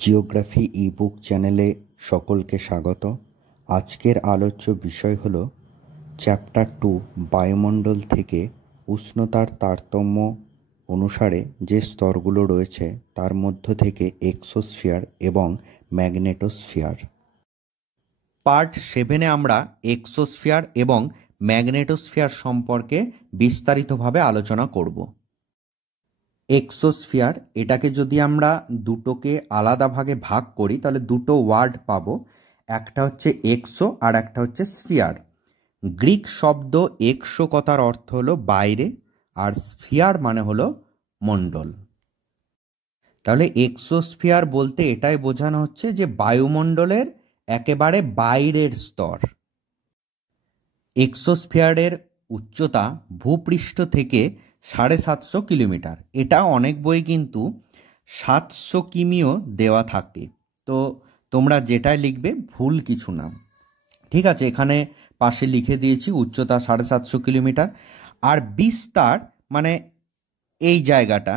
Geography ebook চ্যানেলে সকলকে স্বাগত। আজকের আলোচ্য বিষয় হলো চ্যাপ্টার 2 বায়ুমণ্ডল থেকে উষ্ণতার তারতম্য অনুসারে যে স্তরগুলো রয়েছে তার মধ্য থেকে এক্সোস্ফিয়ার এবং ম্যাগনেটোস্ফিয়ার। পার্ট 7-এ আমরা এক্সোস্ফিয়ার এবং ম্যাগনেটোস্ফিয়ার সম্পর্কে বিস্তারিতভাবে আলোচনা করব। এক্সোস্ফিয়ার, এটাকে যদি আমরা দুটোকে আলাদা ভাগে ভাগ করি তাহলে দুটো ওয়ার্ড পাবো, একটা হচ্ছে এক্সো আর একটা হচ্ছে স্ফিয়ার। গ্রিক শব্দ এক্সো কথার অর্থ হলো বাইরে আর স্ফিয়ার মানে হলো মণ্ডল। তাহলে এক্সোস্ফিয়ার বলতে এটাই বোঝানো হচ্ছে যে বায়ুমণ্ডলের একেবারে বাইরের স্তর। এক্সোস্ফিয়ারের উচ্চতা ভূপৃষ্ঠ থেকে 750 কিলোমিটার। এটা অনেক বই কিন্তু 700 কিমিও দেওয়া থাকে, তো তোমরা যেটাই লিখবে ভুল কিছু না, ঠিক আছে। এখানে পাশে লিখে দিয়েছি উচ্চতা 750 কিলোমিটার আর বিস্তার মানে এই জায়গাটা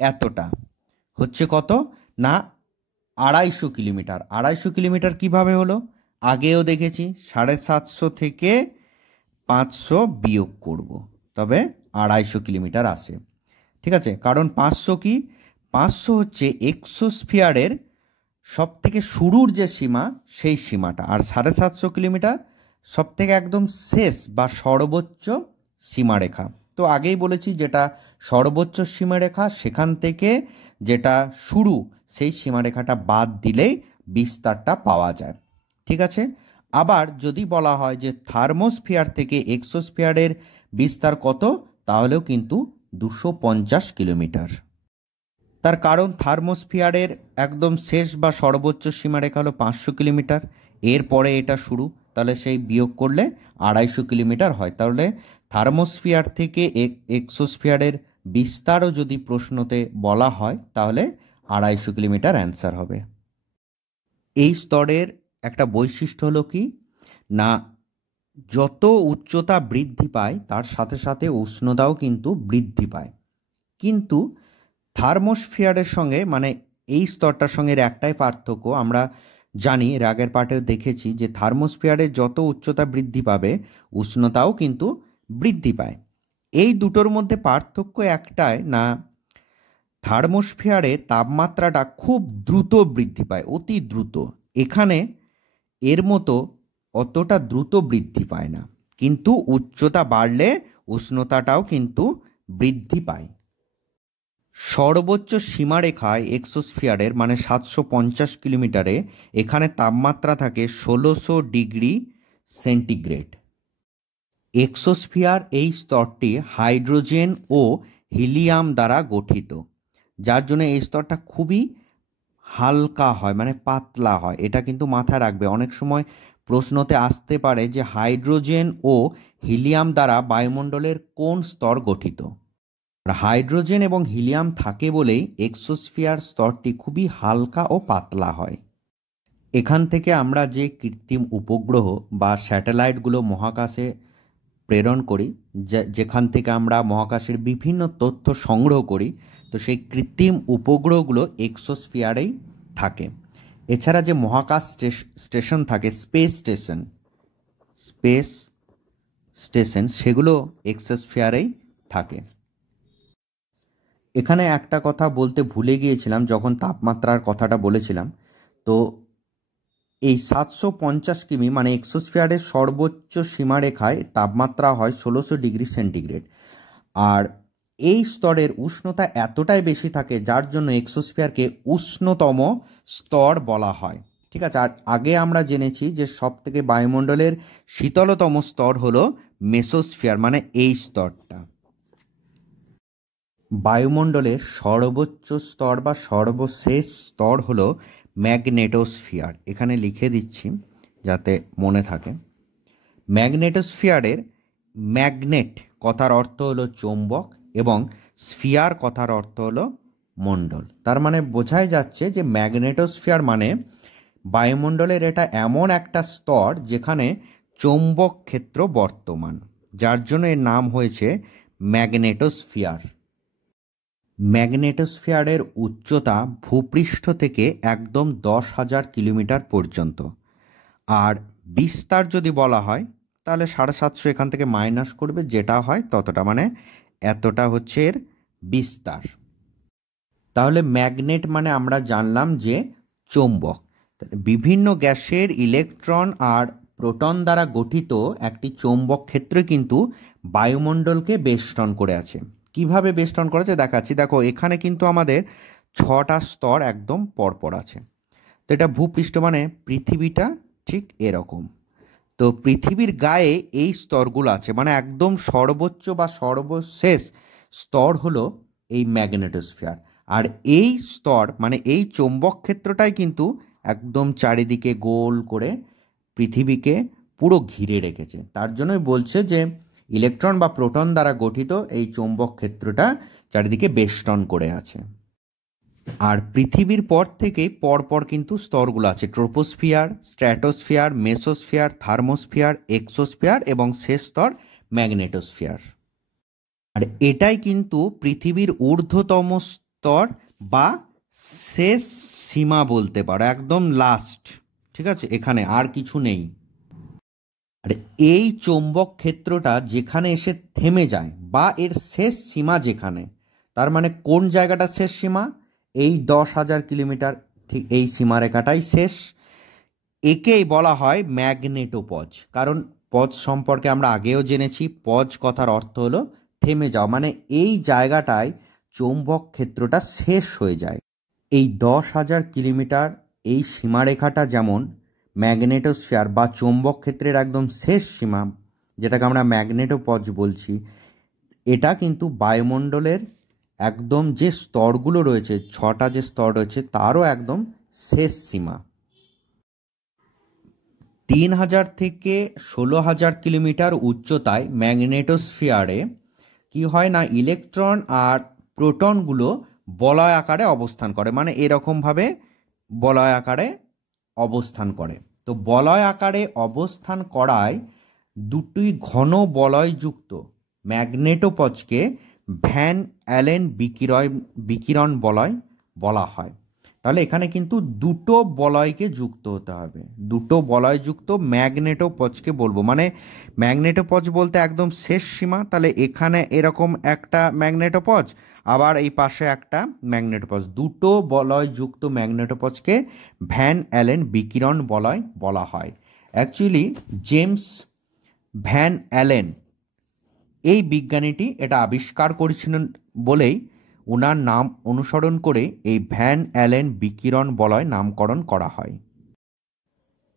এতটা হচ্ছে কত না 250 কিলোমিটার। 250 কিলোমিটার কিভাবে হলো? আগেও দেখেছি 750 থেকে 500 বিয়োগ করব, তবে 250 কিলোমিটার আসে, ঠিক আছে। কারণ 500 কি, 500 হচ্ছে এক্সোস্ফিয়ারের সব থেকে শুরুর যে সীমা সেই সীমাটা, আর 750 কিলোমিটার সব থেকে একদম শেষ বা সর্বোচ্চ সীমারেখা। তো আগেই বলেছি যেটা সর্বোচ্চ সীমারেখা সেখান থেকে যেটা শুরু সেই সীমারেখাটা বাদ দিলেই বিস্তারটা পাওয়া যায়, ঠিক আছে। আবার যদি বলা হয় যে থার্মোস্ফিয়ার থেকে এক্সোস্ফিয়ারের বিস্তার কত, তাহলেও কিন্তু 250 কিলোমিটার। তার কারণ থার্মোস্ফিয়ারের একদম শেষ বা সর্বোচ্চ সীমারেখা হলো 500 কিলোমিটার, এরপরে এটা শুরু, তাহলে সেই বিয়োগ করলে 250 কিলোমিটার হয়। তাহলে থার্মোস্ফিয়ার থেকে এক্সোস্ফিয়ারের বিস্তারও যদি প্রশ্নতে বলা হয় তাহলে 250 কিলোমিটার অ্যান্সার হবে। এই স্তরের একটা বৈশিষ্ট্য হলো কি না, যত উচ্চতা বৃদ্ধি পায় তার সাথে সাথে উষ্ণতাও কিন্তু বৃদ্ধি পায়। কিন্তু থার্মোস্ফিয়ারের সঙ্গে মানে এই স্তরটার সঙ্গে একটাই পার্থক্য, আমরা জানি এর আগের পার্টেও দেখেছি যে থার্মোস্ফিয়ারের যত উচ্চতা বৃদ্ধি পাবে উষ্ণতাও কিন্তু বৃদ্ধি পায়। এই দুটোর মধ্যে পার্থক্য একটাই না, থার্মোস্ফিয়ারে তাপমাত্রাটা খুব দ্রুত বৃদ্ধি পায়, অতি দ্রুত। এখানে এর মতো অতটা দ্রুত বৃদ্ধি পায় না, কিন্তু উচ্চতা বাড়লে উষ্ণতাটাও কিন্তু বৃদ্ধি পায়। সর্বোচ্চ সীমারেখায় এক্সোস্ফিয়ারের মানে 750 কিলোমিটারে এখানে তাপমাত্রা থাকে 1600 ডিগ্রি সেন্টিগ্রেড। এক্সোস্ফিয়ার এই স্তরটি হাইড্রোজেন ও হিলিয়াম দ্বারা গঠিত, যার জন্য এই স্তরটা খুবই হালকা হয়, মানে পাতলা হয়। এটা কিন্তু মাথায় রাখবে, অনেক সময় প্রশ্নতে আসতে পারে যে হাইড্রোজেন ও হিলিয়াম দ্বারা বায়ুমণ্ডলের কোন স্তর গঠিত। হাইড্রোজেন এবং হিলিয়াম থাকে বলেই এক্সোস্ফিয়ার স্তরটি খুবই হালকা ও পাতলা হয়। এখান থেকে আমরা যে কৃত্রিম উপগ্রহ বা স্যাটেলাইটগুলো মহাকাশে প্রেরণ করি, যেখান থেকে আমরা মহাকাশের বিভিন্ন তথ্য সংগ্রহ করি, তো সেই কৃত্রিম উপগ্রহগুলো এক্সোস্ফিয়ারেই থাকে। এছাড়া যে মহাকাশ স্টেশন থাকে, স্পেস স্টেশন সেগুলো এক্সোস্ফিয়ারেই থাকে। এখানে একটা কথা বলতে ভুলে গিয়েছিলাম যখন তাপমাত্রার কথাটা বলেছিলাম, তো এই 750 কিমি মানে এক্সোস্ফিয়ারের সর্বোচ্চ সীমারেখায় তাপমাত্রা হয় 1600 ডিগ্রি সেন্টিগ্রেড, আর এই স্তরের উষ্ণতা এতটাই বেশি থাকে যার জন্য এক্সোস্ফিয়ারকে উষ্ণতম স্তর বলা হয়, ঠিক আছে। আর আগে আমরা জেনেছি যে সব থেকে বায়ুমণ্ডলের শীতলতম স্তর হলো মেসোস্ফিয়ার, মানে এই স্তরটা। বায়ুমণ্ডলের সর্বোচ্চ স্তর বা সর্বশেষ স্তর হলো ম্যাগনেটোস্ফিয়ার। এখানে লিখে দিচ্ছি যাতে মনে থাকে। ম্যাগনেটোস্ফিয়ারের ম্যাগনেট কথার অর্থ হলো চৌম্বক এবং স্ফিয়ার কথার অর্থ হলো মণ্ডল। তার মানে বোঝাই যাচ্ছে যে ম্যাগনেটোস্ফিয়ার মানে বায়ুমণ্ডলের এটা এমন একটা স্তর যেখানে চৌম্বক ক্ষেত্র বর্তমান, যার জন্য এর নাম হয়েছে ম্যাগনেটোস্ফিয়ার। ম্যাগনেটোস্ফিয়ারের উচ্চতা ভূপৃষ্ঠ থেকে একদম 10,000 কিলোমিটার পর্যন্ত। আর বিস্তার যদি বলা হয় তাহলে 750 এখান থেকে মাইনাস করবে, যেটা হয় ততটা, মানে এতটা হচ্ছে এর বিস্তার। তাহলে ম্যাগনেট মানে আমরা জানলাম যে চৌম্বক। বিভিন্ন গ্যাসের ইলেকট্রন আর প্রোটন দ্বারা গঠিত একটি চৌম্বক ক্ষেত্র কিন্তু বায়ুমণ্ডলকে বেষ্টন করে আছে। কিভাবে বেষ্টন করেছে দেখাচ্ছি। দেখো এখানে কিন্তু আমাদের 6টা স্তর একদম পরপর আছে। তো এটা ভূপৃষ্ঠ, মানে পৃথিবীটা ঠিক এরকম। তো পৃথিবীর গায়ে এই স্তরগুলো আছে, মানে একদম সর্বোচ্চ বা সর্বশেষ স্তর হলো এই ম্যাগনেটোস্ফিয়ার। আর এই স্তর মানে এই চৌম্বক ক্ষেত্রটাই কিন্তু একদম চারিদিকে গোল করে পৃথিবীকে পুরো ঘিরে রেখেছে। তার জন্যই বলছে যে ইলেকট্রন বা প্রোটন দ্বারা গঠিত এই চৌম্বক ক্ষেত্রটা চারিদিকে বেষ্টন করে আছে। আর পৃথিবীর পর থেকেই পরপর কিন্তু স্তরগুলো আছে: troposphere, stratosphere, mesosphere, thermosphere, exosphere এবং শেষ স্তর ম্যাগনেটোস্ফিয়ার। আর এটাই কিন্তু পৃথিবীর ঊর্ধ্বতম স্তর বা শেষ সীমা বলতে পারো, একদম লাস্ট। ঠিক আছে, এখানে আর কিছু নেই। আর এই চৌম্বক ক্ষেত্রটা যেখানে এসে থেমে যায় বা এর শেষ সীমা যেখানে, তার মানে কোন জায়গাটা শেষ সীমা? এই 10,000 কিলোমিটার, ঠিক এই সীমারেখাটাই শেষ। একেই বলা হয় ম্যাগনেটোপজ। কারণ পজ সম্পর্কে আমরা আগেও জেনেছি, পজ কথার অর্থ হলো থেমে যাওয়া, মানে এই জায়গাটায় চৌম্বক ক্ষেত্রটা শেষ হয়ে যায়। এই 10,000 কিলোমিটার এই সীমারেখাটা যেমন ম্যাগনেটোস্ফিয়ার বা চৌম্বক ক্ষেত্রের একদম শেষ সীমা, যেটাকে আমরা ম্যাগনেটোপজ বলছি, এটা কিন্তু বায়ুমণ্ডলের একদম যে স্তরগুলো রয়েছে, 6টা যে স্তর রয়েছে, তারও একদম শেষ সীমা। 3,000 থেকে 16,000 কিলোমিটার উচ্চতায় ম্যাগনেটোস্ফিয়ারে কি হয় না, ইলেকট্রন আর প্রোটনগুলো বলয় আকারে অবস্থান করে, মানে এরকমভাবে বলয় আকারে অবস্থান করে। তো বলয় আকারে অবস্থান করায় দুটি ঘন বলয়যুক্ত ম্যাগনেটোপজকে ভ্যান অ্যালেন বিকিরণ বলয় বলা হয়। তাহলে এখানে কিন্তু দুটো বলয়কে যুক্ত হতে হবে, দুটো বলয়যুক্ত ম্যাগনেটোপজকে বলবো, মানে ম্যাগনেটোপজ বলতে একদম শেষ সীমা। তাহলে এখানে এরকম একটা ম্যাগনেটোপজ, আবার এই পাশে একটা ম্যাগনেটোপজ, দুটো বলয়যুক্ত ম্যাগনেটোপজকে ভ্যান অ্যালেন বিকিরণ বলয় বলা হয়। অ্যাকচুয়ালি জেমস ভ্যান অ্যালেন এই বিজ্ঞানীটি এটা আবিষ্কার করেছিলেন বলেই ওনার নাম অনুসরণ করে এই ভ্যান অ্যালেন বিকিরণ বলয় নামকরণ করা হয়।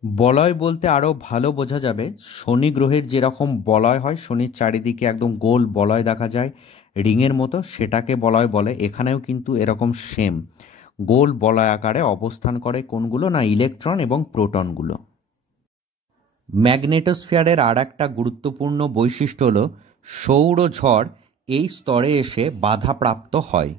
বলয় বলতে আরও ভালো বোঝা যাবে, শনি গ্রহের যেরকম বলয় হয়, শনির চারিদিকে একদম গোল বলয় দেখা যায় রিংয়ের মতো, সেটাকে বলয় বলে। এখানেও কিন্তু এরকম সেম গোল বলয় আকারে অবস্থান করে কোনগুলো না, ইলেকট্রন এবং প্রোটনগুলো। ম্যাগনেটোস্ফিয়ারের আর একটা গুরুত্বপূর্ণ বৈশিষ্ট্য হলো সৌরঝড় এই স্তরে এসে বাধাপ্রাপ্ত হয়।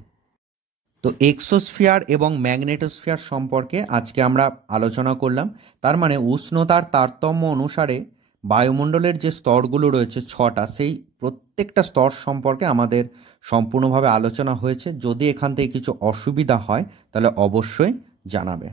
তো এক্সোস্ফিয়ার এবং ম্যাগনেটোস্ফিয়ার সম্পর্কে আজকে আমরা আলোচনা করলাম। তার মানে উষ্ণতার তারতম্য অনুসারে বায়ুমণ্ডলের যে স্তরগুলো রয়েছে 6টা, সেই প্রত্যেকটা স্তর সম্পর্কে আমাদের সম্পূর্ণভাবে আলোচনা হয়েছে। যদি এখান থেকে কিছু অসুবিধা হয় তাহলে অবশ্যই জানাবে।